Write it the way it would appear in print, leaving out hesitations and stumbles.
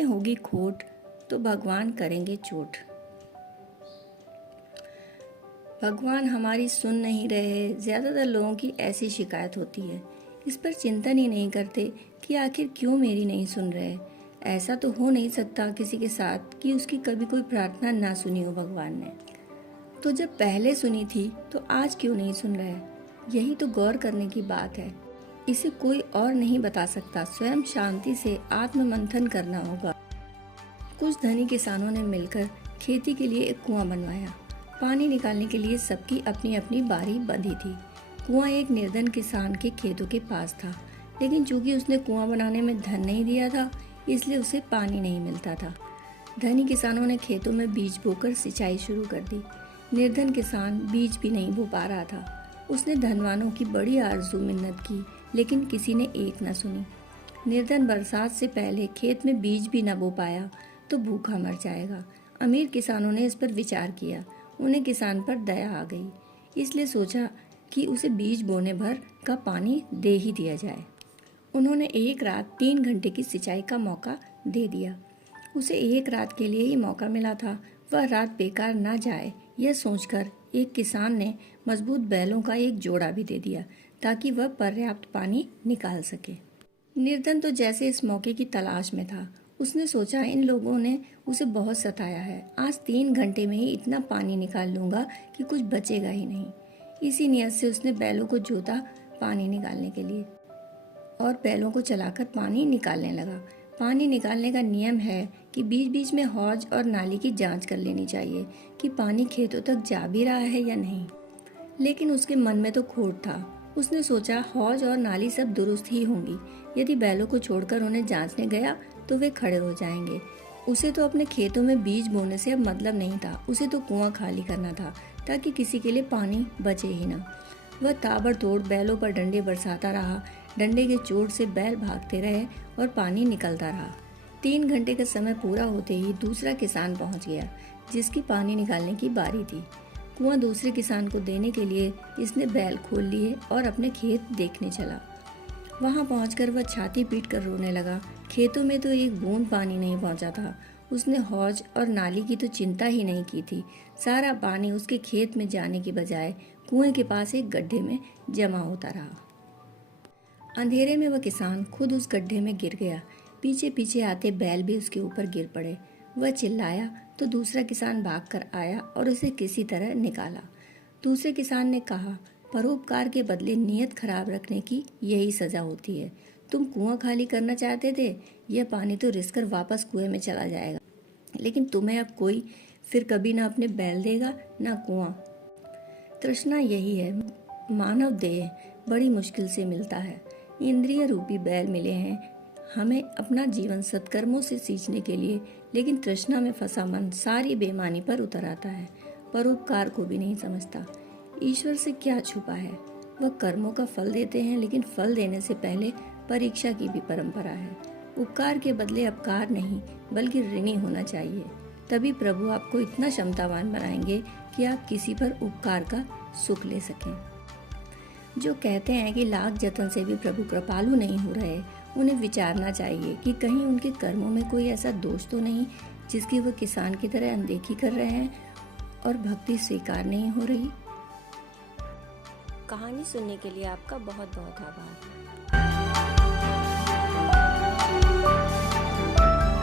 में होगी खोट तो भगवान करेंगे चोट। भगवान हमारी सुन नहीं रहे, ज़्यादातर लोगों की ऐसी शिकायत होती है। इस पर चिंतन ही नहीं करते कि आखिर क्यों मेरी नहीं सुन रहे। ऐसा तो हो नहीं सकता किसी के साथ कि उसकी कभी कोई प्रार्थना ना सुनी हो भगवान ने। तो जब पहले सुनी थी तो आज क्यों नहीं सुन रहे? यही तो गौर करने की बात है। इसे कोई और नहीं बता सकता, स्वयं शांति से आत्म मंथन करना होगा। कुछ धनी किसानों ने मिलकर खेती के लिए एक कुआं बनवाया। पानी निकालने के लिए सबकी अपनी अपनी बारी बंधी थी। कुआं एक निर्धन किसान के खेतों के पास था, लेकिन चूंकि उसने कुआं बनाने में धन नहीं दिया था, इसलिए उसे पानी नहीं मिलता था। धनी किसानों ने खेतों में बीज बोकर सिंचाई शुरू कर दी। निर्धन किसान बीज भी नहीं बो पा रहा था। उसने धनवानों की बड़ी आरजू मिन्नत की, लेकिन किसी ने एक न सुनी। निर्धन बरसात से पहले खेत में बीज भी न बो पाया तो भूखा मर जाएगा। अमीर किसानों ने इस पर विचार किया। उन्हें किसान पर दया आ गई, इसलिए सोचा कि उसे बीज बोने भर का पानी दे ही दिया जाए। उन्होंने एक रात 3 घंटे की सिंचाई का मौका दे दिया। उसे एक रात के लिए ही मौका मिला था, वह रात बेकार ना जाए, यह सोचकर एक किसान ने मजबूत बैलों का एक जोड़ा भी दे दिया ताकि वह पर्याप्त पानी निकाल सके। निर्धन तो जैसे इस मौके की तलाश में था। उसने सोचा इन लोगों ने उसे बहुत सताया है, आज 3 घंटे में ही इतना पानी निकाल लूंगा कि कुछ बचेगा ही नहीं। इसी नियत से उसने बैलों को जोता पानी निकालने के लिए और बैलों को चलाकर पानी निकालने लगा। पानी निकालने का नियम है कि बीच बीच में हौज और नाली की जांच कर लेनी चाहिए कि पानी खेतों तक जा भी रहा है या नहीं। लेकिन उसके मन में तो खोट था। उसने सोचा हौज और नाली सब दुरुस्त ही होंगी। यदि बैलों को छोड़कर उन्हें जांचने गया तो वे खड़े हो जाएंगे। उसे तो अपने खेतों में बीज बोने से अब मतलब नहीं था, उसे तो कुआं खाली करना था ताकि किसी के लिए पानी बचे ही ना। वह ताबड़तोड़ बैलों पर डंडे बरसाता रहा। डंडे के चोट से बैल भागते रहे और पानी निकलता रहा। 3 घंटे का समय पूरा होते ही दूसरा किसान पहुंच गया, जिसकी पानी निकालने की बारी थी। कुआं दूसरे किसान को देने के लिए इसने बैल खोल लिए और अपने खेत देखने चला। वहां पहुंचकर वह छाती पीट कर रोने लगा। खेतों में तो एक बूंद पानी नहीं पहुंचा था। उसने हौज और नाली की तो चिंता ही नहीं की थी। सारा पानी उसके खेत में जाने के बजाय कुएं के पास एक गड्ढे में जमा होता रहा। अंधेरे में वह किसान खुद उस गड्ढे में गिर गया। पीछे पीछे आते बैल भी उसके ऊपर गिर पड़े। वह चिल्लाया तो दूसरा किसान भागकर आया और उसे किसी तरह निकाला। दूसरे किसान ने कहा, परोपकार के बदले नीयत खराब रखने की यही सजा होती है। तुम कुआं खाली करना चाहते थे, यह पानी तो रिसकर वापस कुएं में चला जाएगा, लेकिन तुम्हें अब कोई फिर कभी ना अपने बैल देगा ना कुआं। तृष्णा यही है। मानव देह बड़ी मुश्किल से मिलता है। इंद्रिय रूपी बैल मिले हैं हमें अपना जीवन सत्कर्मों से सींचने के लिए, लेकिन तृष्णा में फंसा मन सारी बेईमानी पर उतर आता है। परोपकार को भी नहीं समझता। ईश्वर से क्या छुपा है, वह कर्मों का फल देते हैं, लेकिन फल देने से पहले परीक्षा की भी परंपरा है। उपकार के बदले अपकार नहीं, बल्कि ऋणी होना चाहिए। तभी प्रभु आपको इतना क्षमतावान बनाएंगे कि आप किसी पर उपकार का सुख ले सकें। जो कहते हैं कि लाख जतन से भी प्रभु कृपालु नहीं हो रहे, उन्हें विचारना चाहिए कि कहीं उनके कर्मों में कोई ऐसा दोष तो नहीं जिसकी वह किसान की तरह अनदेखी कर रहे हैं और भक्ति स्वीकार नहीं हो रही। कहानी सुनने के लिए आपका बहुत बहुत आभार।